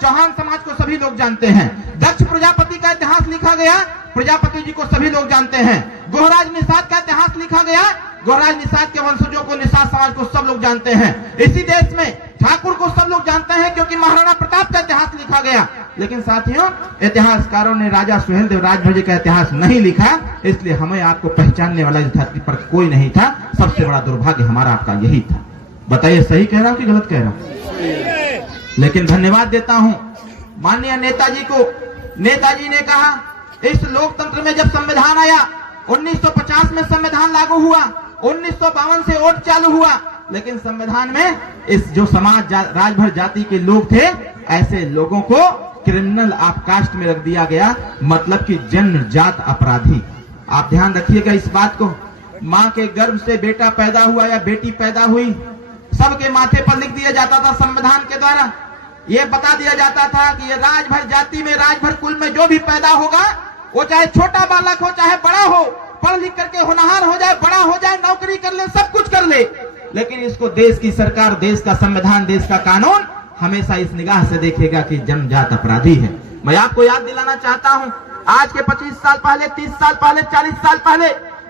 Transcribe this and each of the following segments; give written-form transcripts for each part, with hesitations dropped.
चौहान समाज को सभी लोग जानते हैं। दक्ष प्रजापति का इतिहास लिखा गया, प्रजापति जी को सभी लोग जानते हैं। गोहराज निषाद का इतिहास लिखा गया, गोहराज निषाद के वंशजों को, निषाद समाज को सब लोग जानते हैं। इसी देश में ठाकुर को सब लोग जानते हैं क्योंकि महाराणा प्रताप का इतिहास लिखा गया। लेकिन साथियों, इतिहासकारों ने राजा सुहेलदेव राजभर जी का इतिहास नहीं लिखा, इसलिए हमें आपको पहचानने वाला इस धरती पर कोई नहीं था। सबसे बड़ा दुर्भाग्य हमारा आपका यही था। बताइए सही कह रहा हूं कि गलत कह रहा हूं? लेकिन धन्यवाद देता हूं माननीय नेताजी को। नेताजी ने कहा इस लोकतंत्र में जब संविधान आया, 1950 में संविधान लागू हुआ, 1952 से वोट चालू हुआ, लेकिन संविधान में इस जो समाज राजभर जाति के लोग थे, ऐसे लोगों को क्रिमिनल ऑफ कास्ट में रख दिया गया, मतलब कि जन्मजात अपराधी। आप ध्यान रखिएगा इस बात को। माँ के गर्भ से बेटा पैदा हुआ या बेटी पैदा हुई, सबके माथे पर लिख दिया जाता था संविधान के द्वारा। ये बता दिया जाता था कि ये राजभर जाति में, राजभर कुल में जो भी पैदा होगा, वो चाहे छोटा बालक हो चाहे बड़ा हो, पढ़ लिख करके होनहार हो जाए, बड़ा हो जाए, नौकरी कर ले, सब कुछ कर ले, लेकिन इसको देश की सरकार, देश का संविधान, देश का कानून हमेशा इस निगाह से देखेगा कि जन्मजात अपराधी है। मैं आपको याद दिलाना चाहता हूं, आज के 25 साल पहले, 30 साल पहले, 40 साल पहले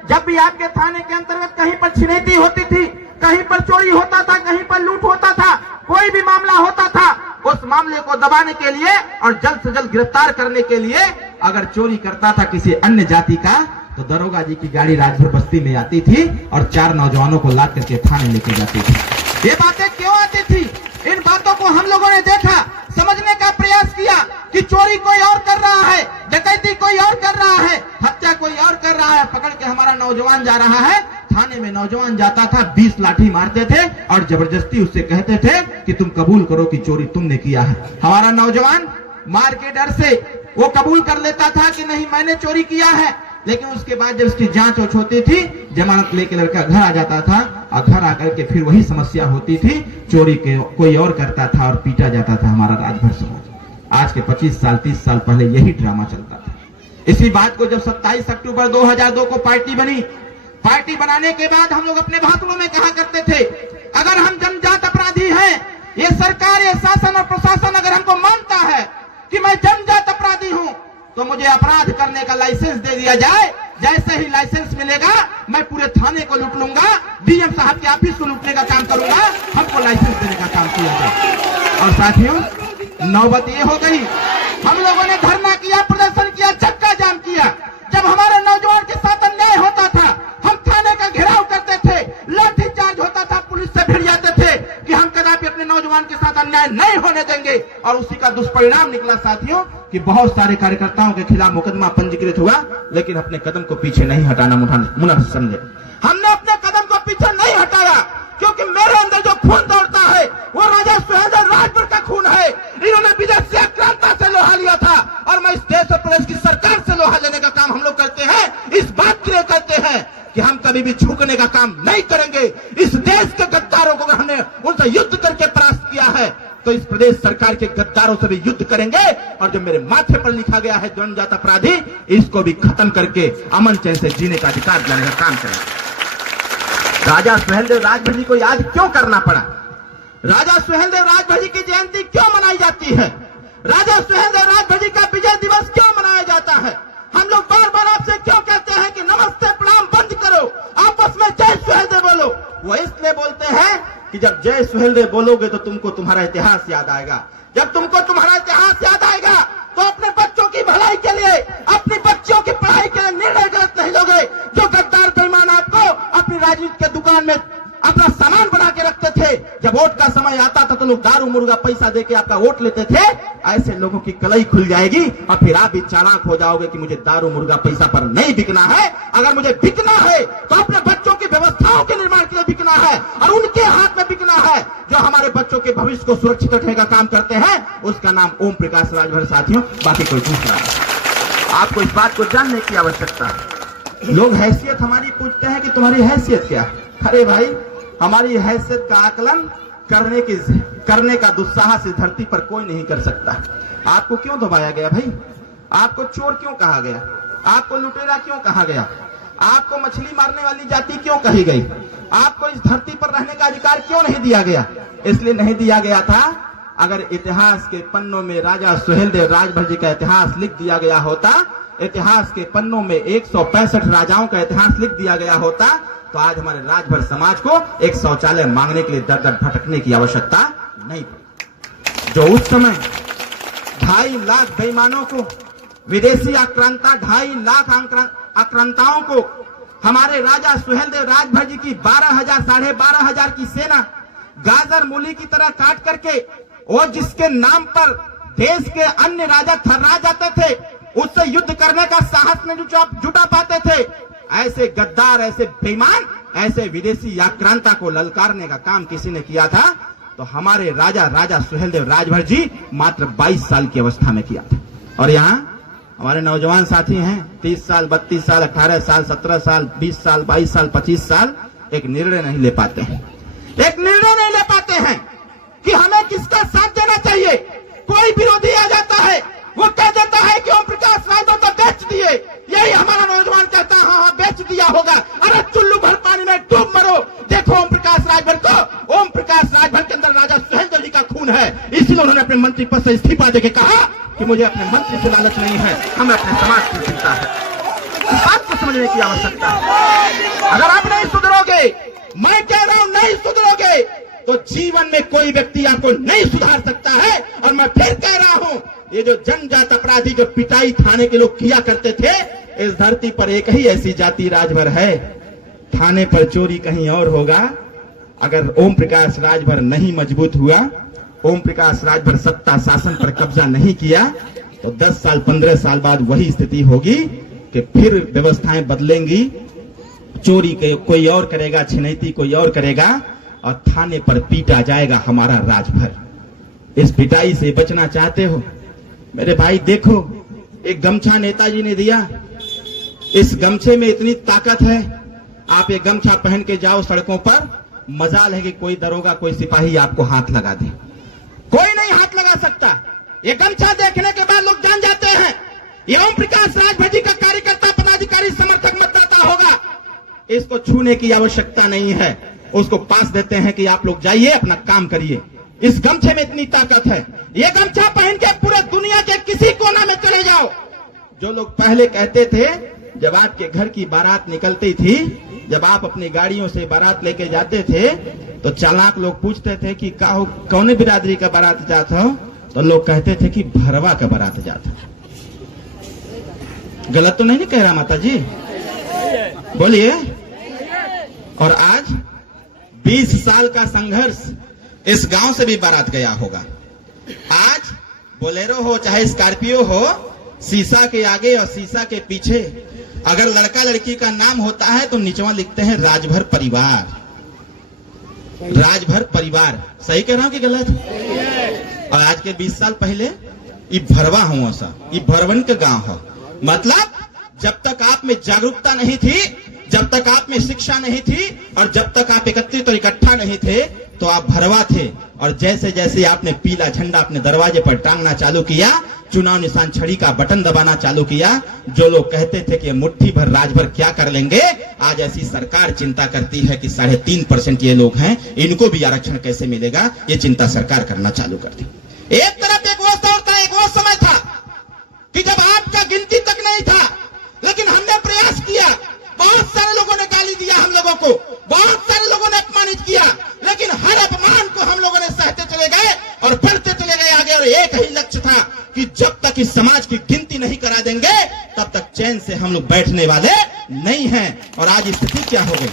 जब भी आपके थाने के अंतर्गत कहीं पर छिनैती होती थी, कहीं पर चोरी होता था, कहीं पर लूट होता था, कोई भी मामला होता था, उस मामले को दबाने के लिए और जल्द से जल्द गिरफ्तार करने के लिए अगर चोरी करता था किसी अन्य जाति का, तो दरोगा जी की गाड़ी राजभर बस्ती में आती थी और 4 नौजवानों को लाद करके थाने लेके जाती थी। ये बातें क्यों आती थी? इन बातों को हम लोगों ने देखा, समझने का प्रयास किया कि चोरी कोई और कर रहा है, डकैती कोई और कर रहा है, हत्या कोई और कर रहा है। पकड़ के हमारा नौजवान जा रहा है, थाने में नौजवान जाता था, 20 लाठी मारते थे और जबरदस्ती उससे कहते थे कि तुम कबूल करो कि चोरी तुमने किया है। हमारा नौजवान मार के डर से वो कबूल कर लेता था कि नहीं मैंने चोरी किया है, लेकिन उसके बाद जब उसकी जांच होती थी, जमानत लेके लड़का घर आ जाता था और घर आकर के फिर वही समस्या होती थी, चोरी के कोई और करता था और पीटा जाता था हमारा राजभर समाज। आज के 25 साल 30 साल पहले यही ड्रामा चलता था। इसी बात को जब 27 अक्टूबर 2002 को पार्टी बनी, पार्टी बनाने के बाद हम लोग अपने भाषणों में कहा करते थे, अगर हम जन्मजात अपराधी हैं, ये सरकार, ये शासन और प्रशासन अगर हमको मानता है कि मैं जन्मजात अपराधी हूं, तो मुझे अपराध करने का लाइसेंस दे दिया जाए। जैसे ही लाइसेंस मिलेगा मैं पूरे थाने को लूट लूंगा, डीएम साहब के ऑफिस को लूटने का काम करूंगा, हमको लाइसेंस देने का काम किया जाए। और साथियों, नौबत ये हो गई, हम लोगों ने धरना किया, प्रदर्शन किया, चक्का जाम किया। जब हमारे नौजवान के साथ अन्याय होता था, हम थाने का घेराव करते थे, लाठी चार्ज होता था, पुलिस से भिड़ जाते थे कि हम कदापि अपने नौजवान के साथ अन्याय नहीं होने देंगे। और उसी का दुष्परिणाम निकला साथियों कि बहुत सारे कार्यकर्ताओं के खिलाफ मुकदमा पंजीकृत हुआ, लेकिन अपने कदम को पीछे नहीं हटाना मुनासिब समझे। हमने अपने कदम को पीछे नहीं हटाया क्योंकि मेरे अंदर जो खून दौड़ता है वो राजा सुहेलदेव राजभर का खून है। इन्होंने विदेशी आक्रांता से लोहा लिया था और मैं इस देश और प्रदेश की सरकार से लोहा लेने का काम हम लोग करते हैं। इस बात के लिए करते हैं कि हम कभी भी झुकने का काम नहीं करेंगे। इस देश के गद्दारों को हमने उनसे युद्ध करके परास्त किया है, तो इस प्रदेश सरकार के गद्दारों से भी युद्ध करेंगे। और जो मेरे माथे पर लिखा गया है जन्मजात अपराधी, इसको भी खत्म करके अमन चैन से जीने का अधिकार दिलाने का काम करेंगे। राजा सुहेलदेव राजभर जी को याद क्यों करना पड़ा? राजा सुहेलदेव राजभर जी की जयंती क्यों मनाई जाती है? राजा सुहेलदेव राजभर जी का विजय दिवस क्यों मनाया जाता है? हम लोग बार बार आपसे क्यों कहते हैं कि नमस्ते प्रणाम बंद करो, आपस में जय सुहेलदेव बोलो? वो इसलिए बोलते हैं कि जब जय सुहेलदेव बोलोगे तो तुमको तुम्हारा इतिहास याद आएगा। जब तुमको तुम्हारा इतिहास याद आएगा तो अपने बच्चों की भलाई के लिए, अपनी बच्चों की पढ़ाई के लिए निर्णय गलत नहीं लोगे। जो गद्दार बेईमान आपको अपनी राजनीति के दुकान में अपना सामान बना के रखते थे, जब वोट का समय आता था तो लोग दारू मुर्गा पैसा देके आपका वोट लेते थे, ऐसे लोगों की कलई खुल जाएगी और फिर आप भी चालाक हो जाओगे कि मुझे दारू मुर्गा पैसा पर नहीं बिकना है। अगर मुझे बिकना है तो अपने बच्चों की व्यवस्थाओं के निर्माण के लिए बिकना है और उनके हाथ में बिकना है जो हमारे बच्चों के भविष्य को सुरक्षित रखने का काम करते हैं। उसका नाम ओम प्रकाश राजभर साथियों, बाकी कोई दूसरा नहीं। आपको इस बात को जानने की आवश्यकता है। लोग हैसियत हमारी पूछते हैं कि तुम्हारी हैसियत क्या है? अरे भाई, हमारी हैसियत का आकलन करने का दुस्साहस इस धरती पर कोई नहीं कर सकता। आपको क्यों दबाया गया भाई? आपको चोर क्यों कहा गया? आपको लुटेरा क्यों कहा गया? आपको मछली मारने वाली जाति क्यों कही गई? आपको इस धरती पर रहने का अधिकार क्यों नहीं दिया गया? इसलिए नहीं दिया गया था, अगर इतिहास के पन्नों में राजा सुहेलदेव राजभर जी का इतिहास लिख दिया गया होता, इतिहास के पन्नों में 165 राजाओं का इतिहास लिख दिया गया होता, तो आज हमारे राजभर समाज को एक शौचालय मांगने के लिए दर दर भटकने की आवश्यकता नहीं पड़ी। जो उस समय 2.5 लाख बेईमानों को, विदेशी आक्रांता 2.5 लाख आक्रांताओं को हमारे राजा सुहेलदेव राजभर जी की 12,000 साढ़े 12,000 की सेना गाजर मूली की तरह काट करके, और जिसके नाम पर देश के अन्य राजा थर्रा जाते थे, उससे युद्ध करने का साहस नहीं जुटा पाते थे, ऐसे गद्दार, ऐसे बेईमान, ऐसे विदेशी आक्रांता को ललकारने का काम किसी ने किया था तो हमारे राजा सुहेलदेव राजभर जी मात्र 22 साल की अवस्था में किया था। और यहाँ हमारे नौजवान साथी हैं 30 साल, 32 साल, 18 साल, 17 साल, 20 साल, 22 साल, 25 साल, एक निर्णय नहीं ले पाते हैं, एक निर्णय नहीं ले पाते हैं कि हमें किसका साथ देना चाहिए। कोई विरोधी आ जाता है, वो कह देता है कि ओम प्रकाश राजभर तो बेच दिए, यही हमारा नौजवान कहता है हाँ बेच दिया होगा, अरे चुल्लू भर पानी में डूब मरो। देखो ओम प्रकाश राजभर को, ओम प्रकाश राजभर के अंदर राजा सुहेलदेव जी का खून है, इसलिए उन्होंने अपने मंत्री पद से इस्तीफा देके कहा कि मुझे अपने मंत्री से लालच नहीं है, हमें अपने समाज की चिंता है। इस बात को समझने की आवश्यकता है। अगर आप नहीं सुधरोगे, मैं कह रहा हूं नहीं सुधरोगे, तो जीवन में कोई व्यक्ति आपको नहीं सुधार सकता है। और मैं फिर कह रहा हूं, ये जो जनजात अपराधी जो पिटाई थाने के लोग किया करते थे, इस धरती पर एक ही ऐसी जाति राजभर है। थाने पर चोरी कहीं और होगा। अगर ओम प्रकाश राजभर नहीं मजबूत हुआ, ओम प्रकाश राजभर सत्ता शासन पर कब्जा नहीं किया, तो 10 साल 15 साल बाद वही स्थिति होगी कि फिर व्यवस्थाएं बदलेंगी, चोरी कोई और करेगा, छिनैती कोई और करेगा, और थाने पर पीटा जाएगा हमारा राजभर। इस पिटाई से बचना चाहते हो मेरे भाई, देखो एक गमछा नेताजी ने दिया, इस गमछे में इतनी ताकत है, आप एक गमछा पहन के जाओ सड़कों पर, मजाल है कि कोई दरोगा कोई सिपाही आपको हाथ लगा दे, कोई नहीं हाथ लगा सकता। ये गमछा देखने के बाद लोग जान जाते हैं ये ओम प्रकाश राजभर जी का कार्यकर्ता, पदाधिकारी, समर्थक, मतदाता होगा। इसको छूने की आवश्यकता नहीं है, उसको पास देते हैं कि आप लोग जाइए अपना काम करिए। इस गमछे में इतनी ताकत है, ये गमछा पहन के पूरे दुनिया के किसी कोना में चले जाओ। जो लोग पहले कहते थे, जब आपके घर की बारात निकलती थी, जब आप अपनी गाड़ियों से बारात लेके जाते थे, तो चालाक लोग पूछते थे कि कौन बिरादरी का बारात जाता हो, तो लोग कहते थे कि भरवा का बारात जाता। गलत तो नहीं कह रहा माता जी, बोलिए। और आज 20 साल का संघर्ष, इस गांव से भी बारात गया होगा। आज बोलेरो हो चाहे स्कॉर्पियो हो, शीशा के आगे और शीशा के पीछे अगर लड़का लड़की का नाम होता है तो निचवा लिखते हैं राजभर परिवार। राजभर परिवार, सही कह रहा हूं कि गलत? और आज के 20 साल पहले ये भरवा हुआ सा, ये भरवन का गांव है। मतलब जब तक आप में जागरूकता नहीं थी, जब तक आप में शिक्षा नहीं थी, और जब तक आप एकत्रित और इकट्ठा नहीं थे, तो आप भरवा थे। और जैसे जैसे आपने पीला झंडा अपने दरवाजे पर टांगना चालू किया, चुनाव निशान छड़ी का बटन दबाना चालू किया, जो लोग कहते थे कि मुट्ठी भर राजभर क्या कर लेंगे, आज ऐसी सरकार चिंता करती है कि 3.5% ये लोग हैं, इनको भी आरक्षण कैसे मिलेगा, ये चिंता सरकार करना चालू कर दी। एक तरफ एक वो दौर था, एक वो समय था कि जब आपका गिनती तक नहीं था, लेकिन हमने प्रयास किया। बहुत सारे लोगों ने गाली दिया हम लोगों को, बहुत सारे लोगों ने अपमानित किया, लेकिन हर अपमान को हम लोगों ने सहते चले गए और बढ़ते चले गए आगे। और एक ही लक्ष्य था कि जब तक इस समाज की गिनती नहीं करा देंगे, तब तक चैन से हम लोग बैठने वाले नहीं हैं। और आज स्थिति क्या हो गई,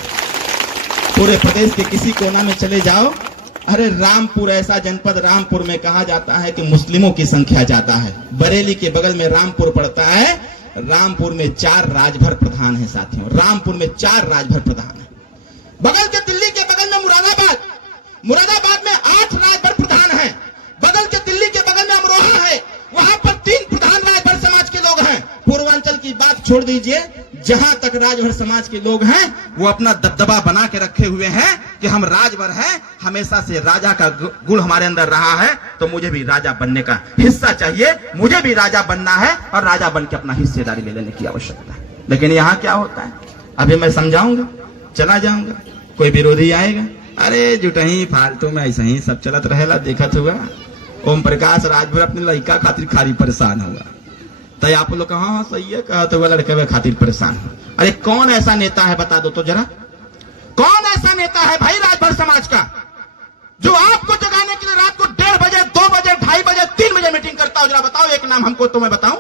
पूरे प्रदेश के किसी कोना में चले जाओ, अरे रामपुर ऐसा जनपद, रामपुर में कहा जाता है कि मुस्लिमों की संख्या ज्यादा है। बरेली के बगल में रामपुर पड़ता है, रामपुर में 4 राजभर प्रधान है साथियों, रामपुर में 4 राजभर प्रधान है। बगल के दिल्ली के बगल में मुरादाबाद, मुरादाबाद में 8 राजभर प्रधान हैं। बगल के दिल्ली के बगल में अमरोहा है, वहां पर 3 प्रधान राजभर समाज के लोग हैं। पूर्वांचल की बात छोड़ दीजिए, जहां तक राजभर समाज के लोग हैं वो अपना दबदबा बना के रखे हुए हैं कि हम राजभर हैं, हमेशा से राजा का गुण हमारे अंदर रहा है, तो मुझे भी राजा बनने का हिस्सा चाहिए, मुझे भी राजा बनना है और राजा बन के अपना हिस्सेदारी ले लेने की आवश्यकता है। लेकिन यहाँ क्या होता है, अभी मैं समझाऊंगा, चला जाऊंगा, कोई विरोधी आएगा, अरे जुटही फालतू में ऐसा ही सब चलत रहेला, देखत हुआ ओम प्रकाश राजभर अपने लड़का खातिर खाली परेशान हुआ। तो आप लोग हाँ हाँ सही है कहा, तो वह लड़के खातिर परेशान हो। अरे कौन ऐसा नेता है बता दो तो जरा, कौन ऐसा नेता है भाई राजभर समाज का जो आपको जगाने के लिए रात को 1:30 बजे, 2 बजे, 2:30 बजे, 3 बजे मीटिंग करता हो? जरा बताओ एक नाम हमको, तो मैं बताऊं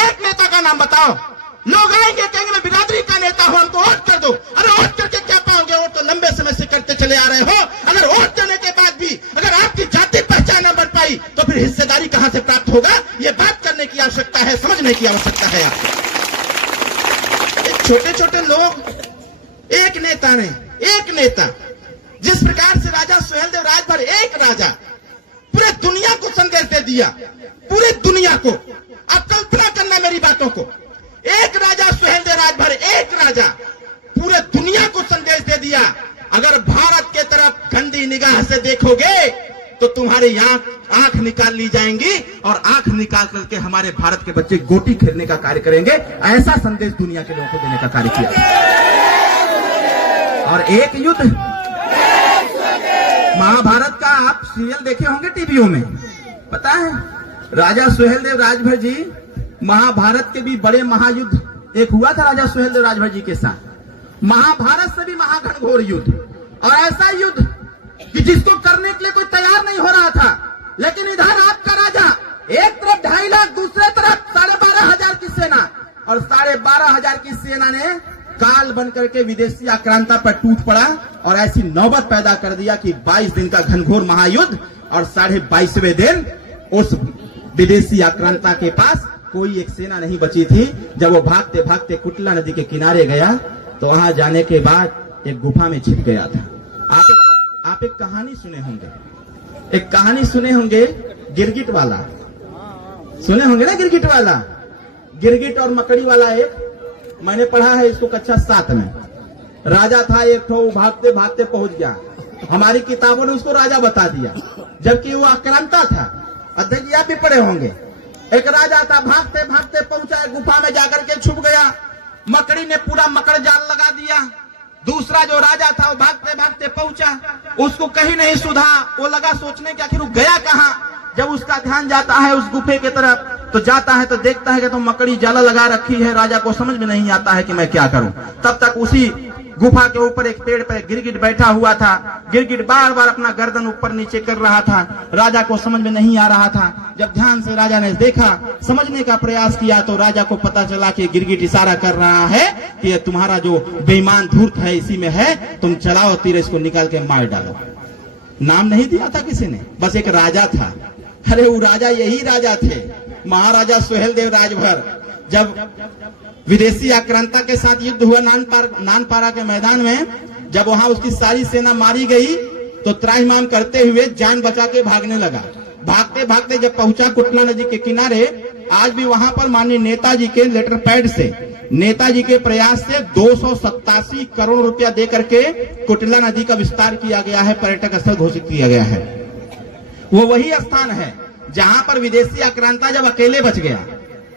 एक नेता का नाम बताओ। लोग आएंगे कहेंगे मैं बिरादरी का नेता हूं, हमको वोट कर दो। अरे वोट करके क्या पाओगे? वोट तो लंबे समय से करते चले आ रहे हो। अगर वोट देने के बाद भी अगर आपकी जाति पहचान न बन पाई तो फिर हिस्सेदारी कहां से प्राप्त होगा? ये बात करने की आवश्यकता है, समझने की आवश्यकता है आपको। छोटे छोटे लोग, एक नेता ने, एक नेता जिस प्रकार से राजा सुहेलदेव राजभर, एक राजा पूरे दुनिया को संदेश दे दिया, पूरे दुनिया को। आप कल्पना करना मेरी बातों को, एक राजा सुहेलदेव राजभर, एक राजा पूरे दुनिया को संदेश दे दिया। अगर भारत के तरफ गंदी निगाह से देखोगे तो तुम्हारी आंख निकाल ली जाएंगी और आंख निकाल करके हमारे भारत के बच्चे गोटी खेलने का कार्य करेंगे। ऐसा संदेश दुनिया के लोगों को देने का कार्य किया। और एक युद्ध, महाभारत का आप सीरियल देखे होंगे टीवियों में, पता है राजा सुहेलदेव राजभर जी, महाभारत के भी बड़े महायुद्ध एक हुआ था राजा सुहेलदेव राजभर जी के साथ, महाभारत से भी महाघनघोर युद्ध। और ऐसा युद्ध कि जिसको करने के लिए कोई तैयार नहीं हो रहा था, लेकिन इधर आपका राजा एक तरफ 2.5 लाख, दूसरे तरफ 12,500 की सेना, और 12,500 की सेना ने काल बन करके विदेशी आक्रांता पर टूट पड़ा और ऐसी नौबत पैदा कर दिया कि 22 दिन का घनघोर महायुद्ध, और 22.5वें दिन उस विदेशी आक्रांता के पास कोई एक सेना नहीं बची थी। जब वो भागते भागते कुटला नदी के किनारे गया तो वहां जाने के बाद एक गुफा में छिप गया था। आप एक कहानी सुने होंगे, एक कहानी सुने होंगे गिरगिट वाला, सुने होंगे ना गिरगिट वाला, गिरगिट और मकड़ी वाला। एक मैंने पढ़ा है इसको कक्षा 7 में। राजा था एक ठो, भागते भागते पहुंच गया, हमारी किताबों ने उसको राजा बता दिया, जबकि वो आक्रांता था। अध्यक्ष आप भी पढ़े होंगे। एक राजा था, भागते भागते पहुंचा, गुफा में जाकर के छुप गया, मकड़ी ने पूरा मकड़ जाल लगा दिया। दूसरा जो राजा था वो भागते भागते पहुंचा, उसको कहीं नहीं सुधा, वो लगा सोचने कि आखिर वो गया कहां। जब उसका ध्यान जाता है उस गुफे की तरफ तो जाता है तो देखता है कि तो मकड़ी जाला लगा रखी है। राजा को समझ में नहीं आता है कि मैं क्या करूं। तब तक उसी गुफा के ऊपर एक पेड़ पर गिरगिट बैठा हुआ था। गिरगिट बार बार अपना गर्दन ऊपर नीचे कर रहा था। राजा को समझ में नहीं आ रहा था। जब ध्यान से राजा ने देखा, समझने का प्रयास किया, तो राजा को पता चला कि गिरगिट इशारा कर रहा है कि ये तुम्हारा जो बेईमान धूर्त है इसी में है, तुम चलाओ तीर, इसको निकाल के मार डालो। नाम नहीं दिया था किसी ने, बस एक राजा था। अरे वो राजा यही राजा थे, महाराजा सुहेलदेव राजभर। जब विदेशी आक्रांता के साथ युद्ध हुआ नानपारा के मैदान में, जब वहां उसकी सारी सेना मारी गई तो त्राहिमाम करते हुए जान बचा के भागने लगा। भागते भागते जब पहुंचा कुटला नदी के किनारे, आज भी वहां पर माननीय नेताजी के लेटर पैड से, नेताजी के प्रयास से 287 करोड़ रुपया दे करके कुटला नदी का विस्तार किया गया है, पर्यटक स्थल घोषित किया गया है। वो वही स्थान है जहां पर विदेशी आक्रांता जब अकेले बच गया।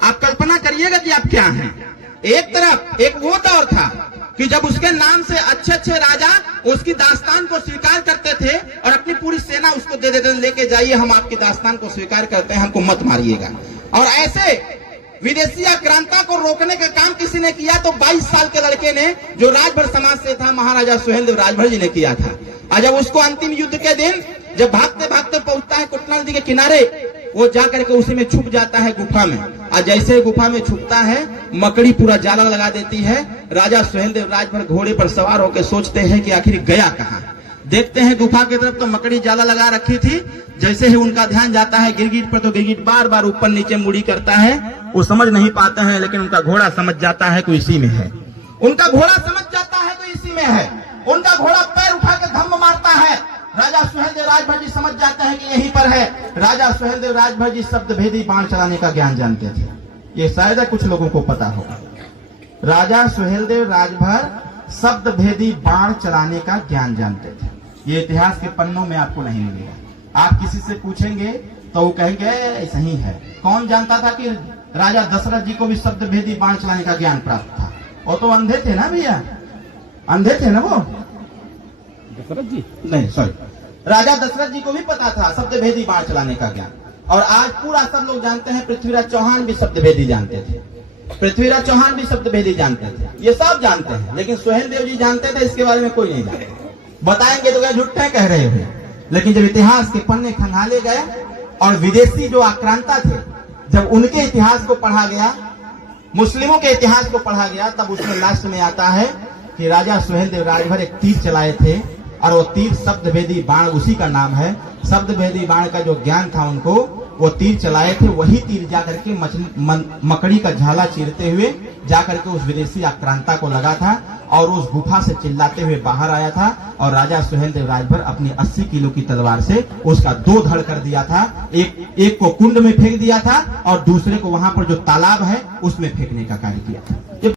आप कल्पना करिएगा कि आप क्या हैं। एक तरफ एक वो दौर था कि जब उसके नाम से अच्छे अच्छे राजा उसकी दास्तान को स्वीकार करते थे और अपनी पूरी सेना उसको दे देते, लेके जाइए हम आपकी दास्तान को स्वीकार करते हैं, हमको मत मारिएगा। और ऐसे विदेशी आक्रांता को रोकने का काम किसी ने किया तो 22 साल के लड़के ने, जो राजभर समाज से था, महाराजा सुहेलदेव राजभर जी ने किया था। और जब उसको अंतिम युद्ध के दिन जब भागते भागते पहुंचता है कुटला नदी के किनारे, वो जाकर के उसी में छुप जाता है गुफा में। और जैसे गुफा में छुपता है, मकड़ी पूरा जाला लगा देती है। राजा सुहेलदेव राजभर घोड़े पर सवार होकर सोचते हैं कि आखिर गया कहां। देखते हैं गुफा की तरफ तो मकड़ी जाला लगा रखी थी। जैसे ही उनका ध्यान जाता है गिरगिट पर, तो गिरगिट बार बार ऊपर नीचे मुड़ी करता है। वो समझ नहीं पाते हैं, लेकिन उनका घोड़ा समझ जाता है कि इसी में है। उनका घोड़ा समझ जाता है तो इसी में है। उनका घोड़ा पैर उठा के धम्म मारता है। राजा सुहेलदेव राजभर जी समझ जाते हैं कि यहीं पर है। राजा सुहेलदेव राजभर जी शब्द भेदी बाण चलाने का ज्ञान जानते थे, ये शायद कुछ लोगों को पता होगा। राजा सुहेलदेव राजभर शब्द भेदी बाण चलाने का ज्ञान जानते थे। ये इतिहास के पन्नों में आपको नहीं मिलेगा। आप किसी से पूछेंगे तो वो कहेंगे ऐसा ही है। कौन जानता था कि राजा दशरथ जी को भी शब्द भेदी बाण चलाने का ज्ञान प्राप्त था? वो तो अंधे थे ना भैया, अंधे थे ना वो, दशरथ जी नहीं, सॉरी, राजा दशरथ जी को भी पता था शब्द भेदी बाण चलाने का ज्ञान। और आज पूरा सब लोग जानते हैं, पृथ्वीराज चौहान भी शब्द भेदी जानते थे, पृथ्वीराज चौहान भी शब्द भेदी जानते थे, ये सब जानते हैं। लेकिन सोहेल देव जी जानते थे, इसके बारे में कोई नहीं जानते। बताएंगे तो क्या झूठे कह रहे हैं। लेकिन जब इतिहास के पन्ने खंगाले गए और विदेशी जो आक्रांता थे, जब उनके इतिहास को पढ़ा गया, मुस्लिमों के इतिहास को पढ़ा गया, तब उसमें लास्ट में आता है कि राजा सोहेल देव राजभर एक तीर चलाए थे और वो तीर शब्द भेदी बाण, उसी का नाम है। शब्द भेदी बाण का जो ज्ञान था उनको, वो तीर चलाए थे, वही तीर जाकर के मकड़ी का झाला चीरते हुए जाकर के उस विदेशी आक्रांता को लगा था और उस गुफा से चिल्लाते हुए बाहर आया था। और राजा सोहेल देव राजभर अपनी 80 किलो की तलवार से उसका 2 धड़ कर दिया था। एक को कुंड में फेंक दिया था और दूसरे को वहां पर जो तालाब है उसमें फेंकने का कार्य किया था।